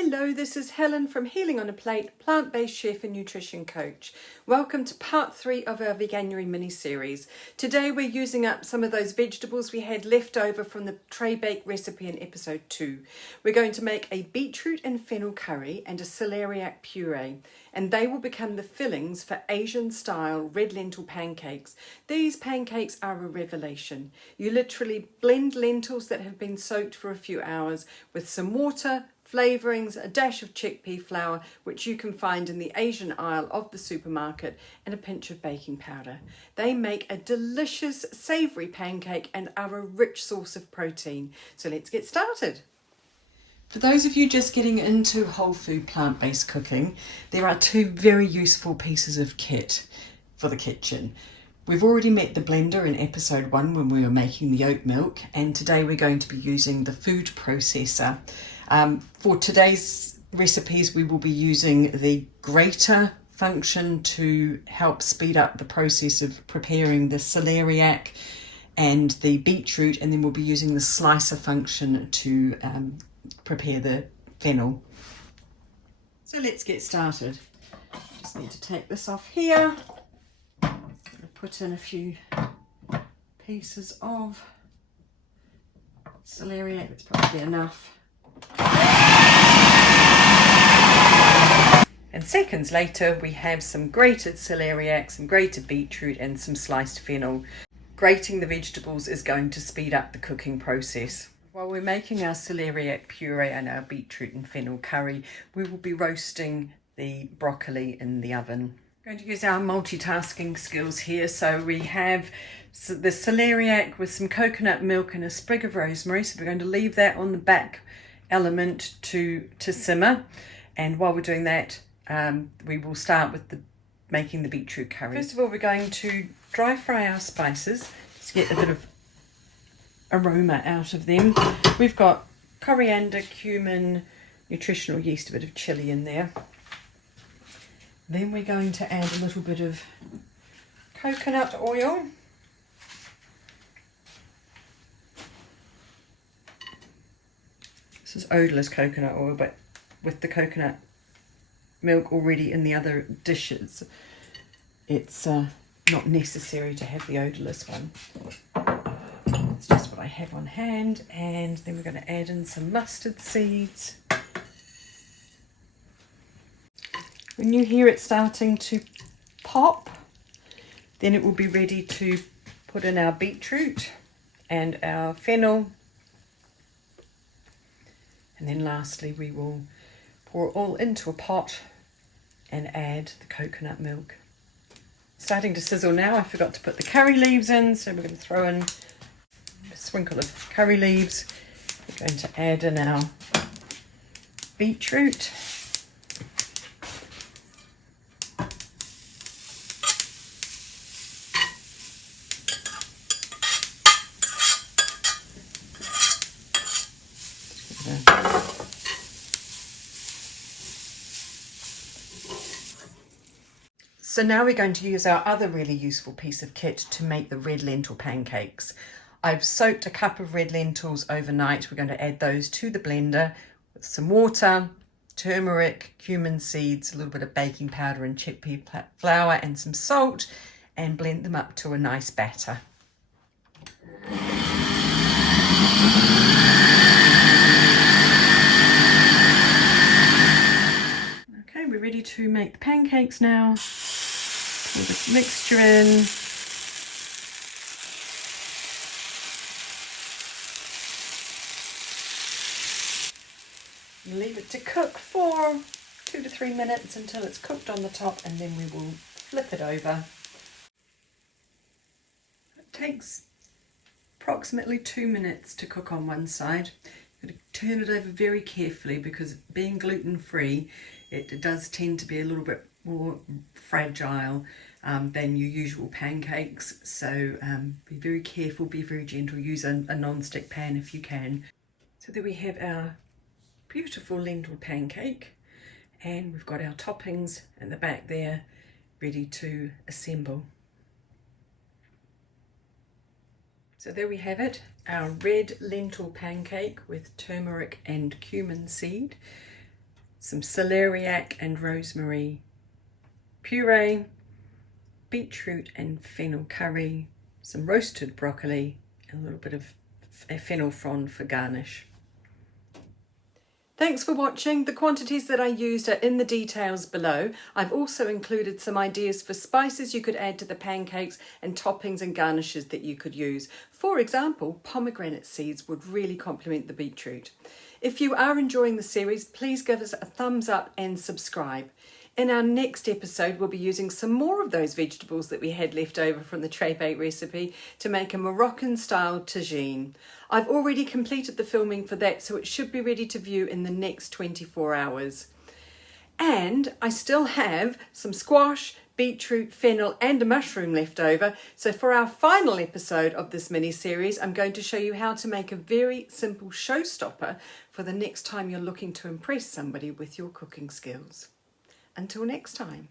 Hello, this is Helen from Healing on a Plate, plant-based chef and nutrition coach. Welcome to part 3 of our Veganuary mini-series. Today we're using up some of those vegetables we had left over from the tray bake recipe in episode 2. We're going to make a beetroot and fennel curry and a celeriac puree, and they will become the fillings for Asian-style red lentil pancakes. These pancakes are a revelation. You literally blend lentils that have been soaked for a few hours with some water, flavourings, a dash of chickpea flour, which you can find in the Asian aisle of the supermarket, and a pinch of baking powder. They make a delicious savoury pancake and are a rich source of protein. So let's get started. For those of you just getting into whole food plant-based cooking, there are 2 very useful pieces of kit for the kitchen. We've already met the blender in episode 1 when we were making the oat milk, and today we're going to be using the food processor. For today's recipes, we will be using the grater function to help speed up the process of preparing the celeriac and the beetroot, and then we'll be using the slicer function to prepare the fennel. So let's get started. Just need to take this off here. Put in a few pieces of celeriac, that's probably enough. And seconds later we have some grated celeriac, some grated beetroot and some sliced fennel. Grating the vegetables is going to speed up the cooking process. While we're making our celeriac puree and our beetroot and fennel curry, we will be roasting the broccoli in the oven. We're going to use our multitasking skills here. So we have the celeriac with some coconut milk and a sprig of rosemary. So we're going to leave that on the back element to simmer. And while we're doing that, we will start with making the beetroot curry. First of all, we're going to dry fry our spices to get a bit of aroma out of them. We've got coriander, cumin, nutritional yeast, a bit of chili in there. Then we're going to add a little bit of coconut oil. This is odourless coconut oil, but with the coconut milk already in the other dishes, it's not necessary to have the odourless one. It's just what I have on hand. And then we're going to add in some mustard seeds. When you hear it starting to pop, then it will be ready to put in our beetroot and our fennel. And then lastly, we will pour it all into a pot and add the coconut milk. Starting to sizzle now. I forgot to put the curry leaves in, so we're going to throw in a sprinkle of curry leaves. We're going to add in our beetroot. So now we're going to use our other really useful piece of kit to make the red lentil pancakes. I've soaked a cup of red lentils overnight. We're going to add those to the blender with some water, turmeric, cumin seeds, a little bit of baking powder and chickpea flour and some salt, and blend them up to a nice batter. Okay, we're ready to make the pancakes now. Pour this mixture in. Leave it to cook for 2 to 3 minutes until it's cooked on the top, and then we will flip it over. It takes approximately 2 minutes to cook on one side. You've got to turn it over very carefully because being gluten-free, it does tend to be a little bit more fragile than your usual pancakes. So be very careful, be very gentle, use a non-stick pan if you can. So there we have our beautiful lentil pancake, and we've got our toppings in the back there ready to assemble. So there we have it, our red lentil pancake with turmeric and cumin seed. some celeriac and rosemary puree, beetroot and fennel curry, some roasted broccoli, and a little bit of fennel frond for garnish. Thanks for watching. The quantities that I used are in the details below. I've also included some ideas for spices you could add to the pancakes and toppings and garnishes that you could use. For example, pomegranate seeds would really complement the beetroot. If you are enjoying the series, please give us a thumbs up and subscribe. In our next episode, we'll be using some more of those vegetables that we had left over from the tray bake recipe to make a Moroccan-style tagine. I've already completed the filming for that, so it should be ready to view in the next 24 hours. And I still have some squash, beetroot, fennel and a mushroom left over. So for our final episode of this mini-series, I'm going to show you how to make a very simple showstopper for the next time you're looking to impress somebody with your cooking skills. Until next time.